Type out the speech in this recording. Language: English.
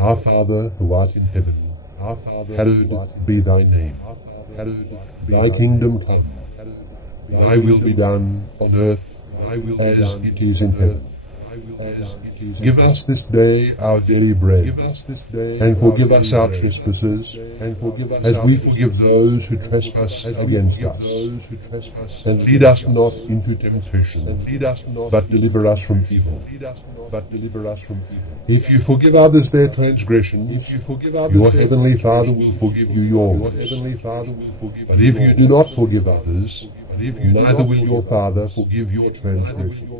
Our Father, who art in heaven, hallowed be thy name. Thy kingdom come, thy will be done on earth as it is in heaven. Give us this day our daily bread, and forgive us our trespasses, as we forgive those who trespass against us. And lead us not into temptation, but deliver us from evil. If you forgive others their transgressions, your heavenly Father will forgive you yours. But if you do not forgive others, neither will your Father forgive your transgressions.